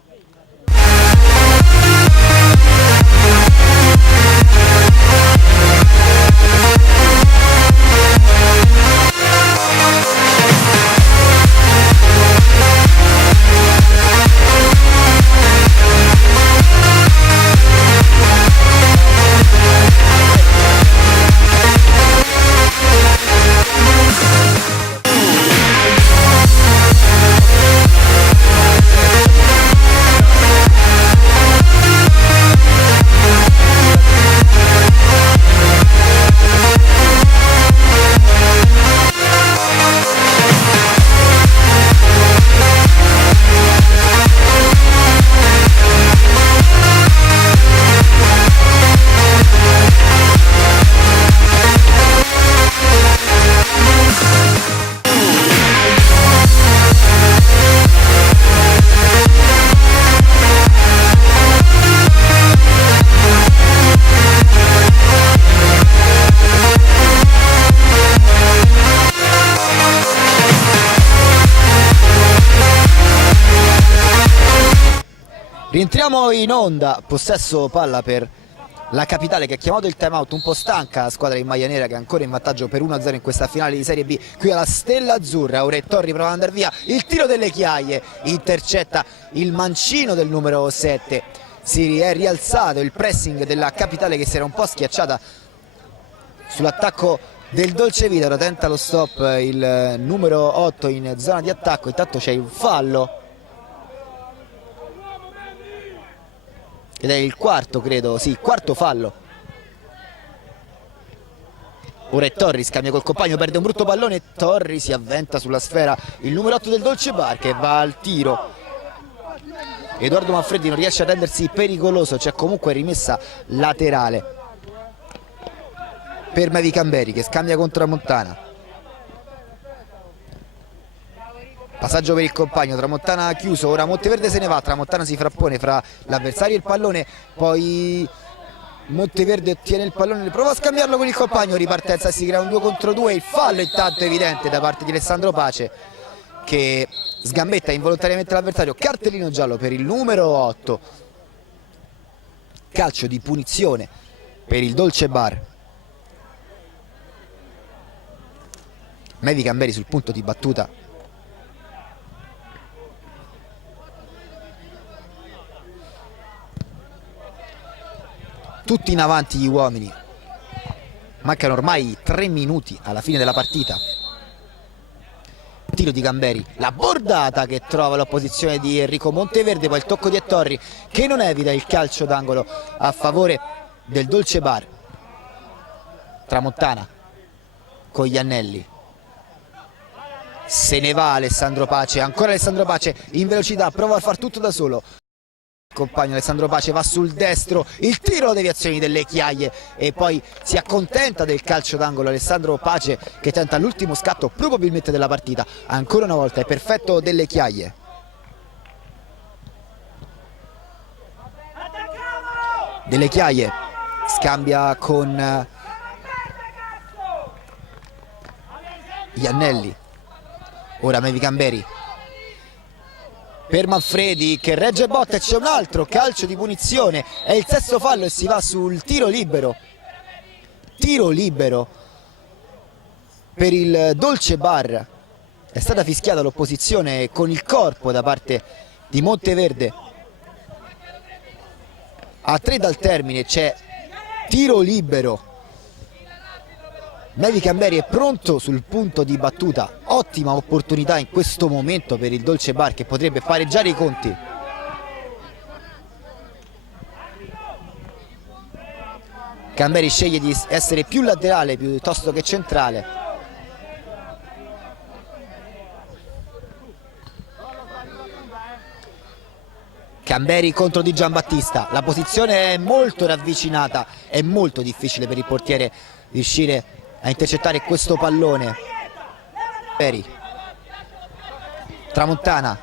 Rientriamo in onda, possesso palla per la Capitale che ha chiamato il time out, un po' stanca la squadra in maglia nera che è ancora in vantaggio per 1-0 in questa finale di Serie B qui alla Stella Azzurra. Ora Torri prova ad andare via, il tiro delle Chiaie, intercetta il mancino del numero 7, si è rialzato il pressing della Capitale che si era un po' schiacciata sull'attacco del Dolcevita. Ora tenta lo stop il numero 8 in zona di attacco, intanto c'è un fallo ed è il quarto, credo, sì, quarto fallo. Ora è Torri, scambia col compagno, perde un brutto pallone, Torri si avventa sulla sfera il numero 8 del Dolce Bar che va al tiro. Edoardo Manfredi non riesce a rendersi pericoloso, c'è comunque rimessa laterale per Mevi Camberi che scambia con Tramontana. Passaggio per il compagno, Tramontana ha chiuso, ora Monteverde se ne va, Tramontana si frappone fra l'avversario e il pallone, poi Monteverde ottiene il pallone, prova a scambiarlo con il compagno, ripartenza, si crea un 2 contro 2, il fallo intanto evidente da parte di Alessandro Pace che sgambetta involontariamente l'avversario, cartellino giallo per il numero 8, calcio di punizione per il Dolce Bar. Mevi Camberi sul punto di battuta. Tutti in avanti gli uomini, mancano ormai 3 minuti alla fine della partita. Tiro di Camberi, la bordata che trova l'opposizione di Enrico Monteverde, poi il tocco di Torri che non evita il calcio d'angolo a favore del Dolce Bar. Tramontana con gli anelli, se ne va Alessandro Pace, ancora Alessandro Pace in velocità, prova a far tutto da solo. Compagno Alessandro Pace va sul destro, il tiro, deviazioni delle Chiaie e poi si accontenta del calcio d'angolo Alessandro Pace che tenta l'ultimo scatto probabilmente della partita, ancora una volta è perfetto delle Chiaie. Delle Chiaie scambia con gli anelli, ora Mevi Camberi per Manfredi che regge botta e c'è un altro calcio di punizione, è il sesto fallo e si va sul tiro libero per il Dolce Bar. È stata fischiata l'opposizione con il corpo da parte di Monteverde. A 3 dal termine c'è tiro libero. Mevi Camberi è pronto sul punto di battuta, ottima opportunità in questo momento per il Dolce Bar che potrebbe pareggiare i conti. Camberi sceglie di essere più laterale piuttosto che centrale. Camberi contro Di Giambattista, la posizione è molto ravvicinata, è molto difficile per il portiere riuscire a intercettare questo pallone. Tramontana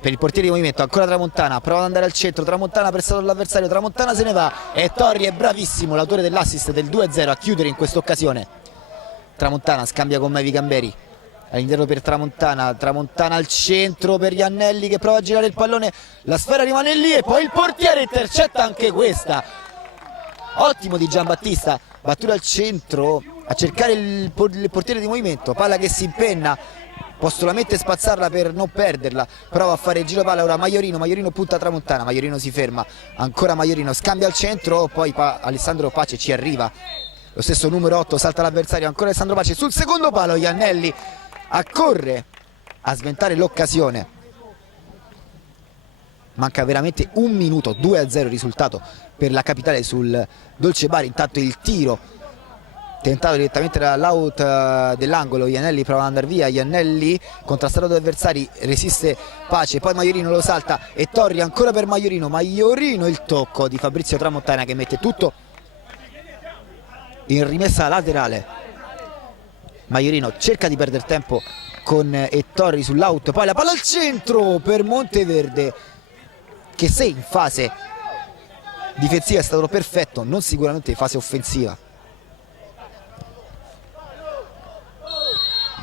per il portiere di movimento, ancora Tramontana, prova ad andare al centro, Tramontana pressato dall'avversario, Tramontana se ne va e Torri è bravissimo, l'autore dell'assist del 2-0 a chiudere in questa occasione. Tramontana scambia con Mevi Camberi, all'interno per Tramontana, Tramontana al centro per gli anelli che prova a girare il pallone, la sfera rimane lì e poi il portiere intercetta anche questa. Ottimo Di Giambattista, battuta al centro a cercare il portiere di movimento, palla che si impenna, può solamente spazzarla per non perderla, prova a fare il giro palla, ora Maiorino punta Tramontana, Maiorino si ferma, ancora Maiorino, scambia al centro, poi Alessandro Pace ci arriva, lo stesso numero 8 salta l'avversario, ancora Alessandro Pace sul secondo palo, Iannelli accorre a sventare l'occasione. Manca veramente un minuto, 2-0 risultato per la Capitale sul Dolce Bar. Intanto il tiro tentato direttamente dall'out dell'angolo, Iannelli prova ad andare via, Iannelli contrastato dagli avversari, resiste Pace, poi Maiorino lo salta e Torri ancora per Maiorino, il tocco di Fabrizio Tramontana che mette tutto in rimessa laterale. Maiorino cerca di perdere tempo con Torri sull'out, poi la palla al centro per Monteverde che se in fase difensiva è stato perfetto, non sicuramente in fase offensiva.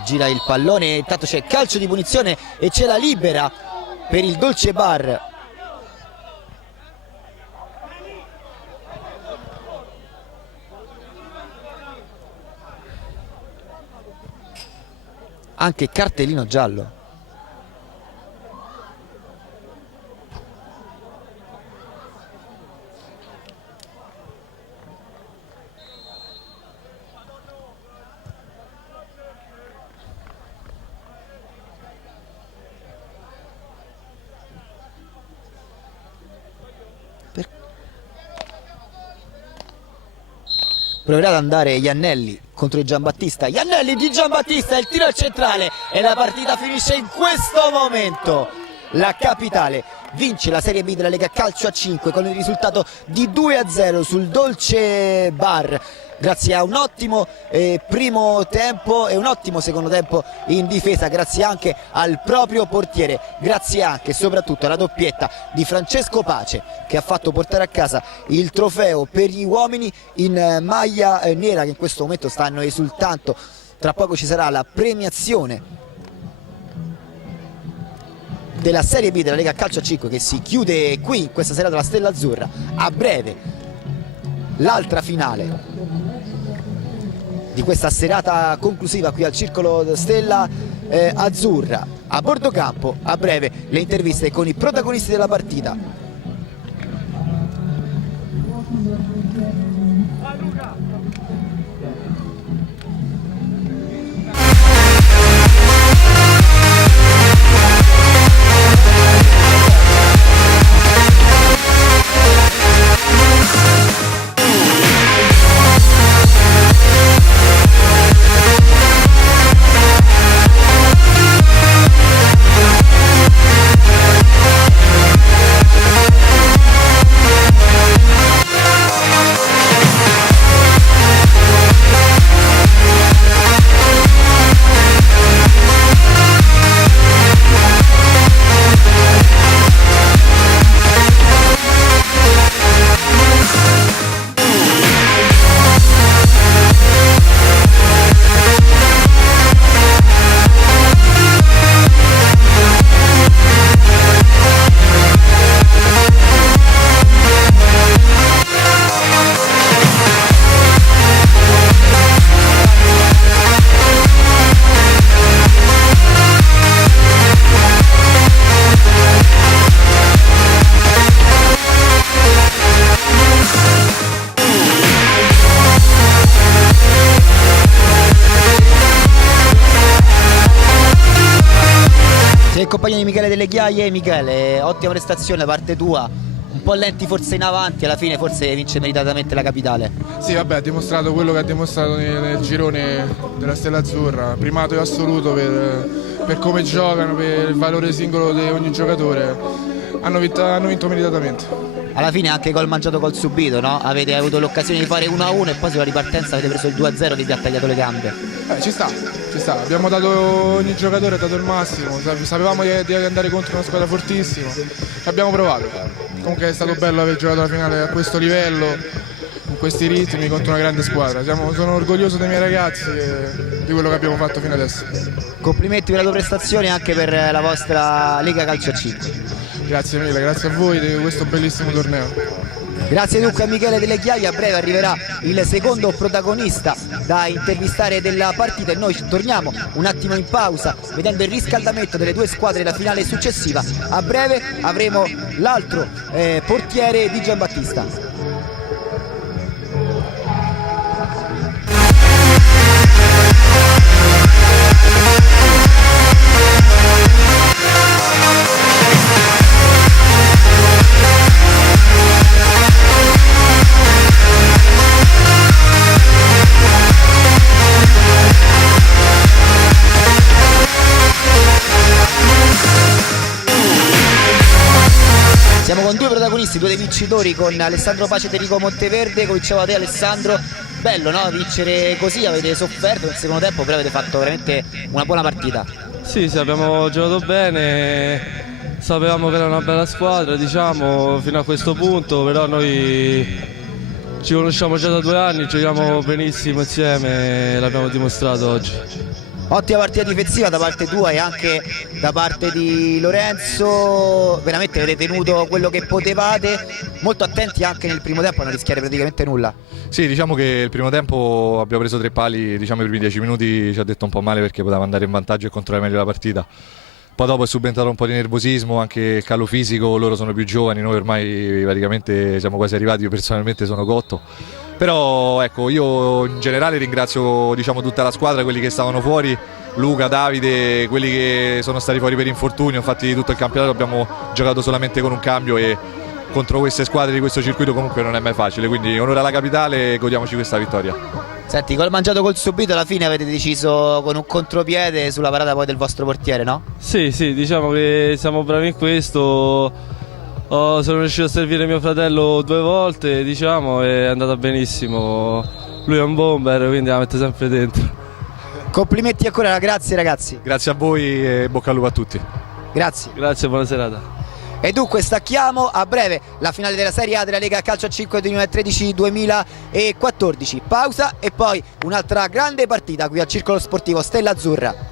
Gira il pallone, intanto c'è calcio di punizione e c'è la libera per il Dolce Bar. Anche cartellino giallo. Proverà ad andare Iannelli contro il Giambattista. Iannelli di Giambattista, il tiro al centrale e la partita finisce in questo momento. La Capitale vince la Serie B della Lega Calcio a 5 con il risultato di 2-0 sul Dolce Bar, grazie a un ottimo primo tempo e un ottimo secondo tempo in difesa, grazie anche al proprio portiere, grazie anche e soprattutto alla doppietta di Francesco Pace, che ha fatto portare a casa il trofeo per gli uomini in maglia nera, che in questo momento stanno esultando. Tra poco ci sarà la premiazione della Serie B della Lega Calcio a 5 che si chiude qui in questa serata della Stella Azzurra. A breve l'altra finale di questa serata conclusiva qui al Circolo Stella Azzurra. A bordo campo, a breve, le interviste con i protagonisti della partita. Compagno di Michele Delle Ghiaie. Michele, ottima prestazione da parte tua, un po' lenti forse in avanti, alla fine forse vince meritatamente la Capitale. Sì, vabbè, ha dimostrato quello che ha dimostrato nel girone della Stella Azzurra, primato assoluto per come giocano, per il valore singolo di ogni giocatore. Hanno vinto meritatamente. Alla fine anche gol mangiato, gol subito, no? Avete avuto l'occasione di fare 1-1 e poi sulla ripartenza avete preso il 2-0 che vi ha tagliato le gambe. Ci sta. Abbiamo dato, ogni giocatore ha dato il massimo, sapevamo di andare contro una squadra fortissima, abbiamo provato. Comunque è stato bello aver giocato la finale a questo livello, con questi ritmi, contro una grande squadra. Sono orgoglioso dei miei ragazzi e di quello che abbiamo fatto fino adesso. Complimenti per la tua prestazione e anche per la vostra Lega Calcio a 5. Grazie mille, grazie a voi di questo bellissimo torneo. Grazie dunque a Michele Delle Ghiaie. A breve arriverà il secondo protagonista da intervistare della partita e noi torniamo un attimo in pausa vedendo il riscaldamento delle due squadre della finale successiva. A breve avremo l'altro portiere di Giambattista. Siamo con due protagonisti, due dei vincitori, con Alessandro Pace e Enrico Monteverde. Come diceva te Alessandro, bello, no? Vincere così, avete sofferto nel secondo tempo, però avete fatto veramente una buona partita. Sì, abbiamo giocato bene, sapevamo che era una bella squadra, diciamo, fino a questo punto, però noi ci conosciamo già da 2 anni, giochiamo benissimo insieme e l'abbiamo dimostrato oggi. Ottima partita difensiva da parte tua e anche da parte di Lorenzo, veramente avete tenuto quello che potevate, molto attenti anche nel primo tempo a non rischiare praticamente nulla. Sì, diciamo che il primo tempo abbiamo preso 3 pali, diciamo i primi 10 minuti ci ha detto un po' male perché poteva andare in vantaggio e controllare meglio la partita. Poi dopo è subentrato un po' di nervosismo, anche calo fisico, loro sono più giovani, noi ormai praticamente siamo quasi arrivati, io personalmente sono cotto. Però ecco, io in generale ringrazio, diciamo, tutta la squadra, quelli che stavano fuori, Luca, Davide, quelli che sono stati fuori per infortunio. Infatti tutto il campionato abbiamo giocato solamente con un cambio e contro queste squadre di questo circuito comunque non è mai facile, quindi onore alla capitale e godiamoci questa vittoria. Senti, gol mangiato col subito, alla fine avete deciso con un contropiede sulla parata poi del vostro portiere, no? Sì, diciamo che siamo bravi in questo. Sono riuscito a servire mio fratello 2 volte, diciamo, e è andata benissimo. Lui è un bomber, quindi la mette sempre dentro. Complimenti ancora, grazie ragazzi. Grazie a voi e bocca al lupo a tutti. Grazie. Grazie, buona serata. E dunque stacchiamo a breve la finale della Serie A della Lega Calcio a 5 2013-2014. Pausa e poi un'altra grande partita qui al Circolo Sportivo Stella Azzurra.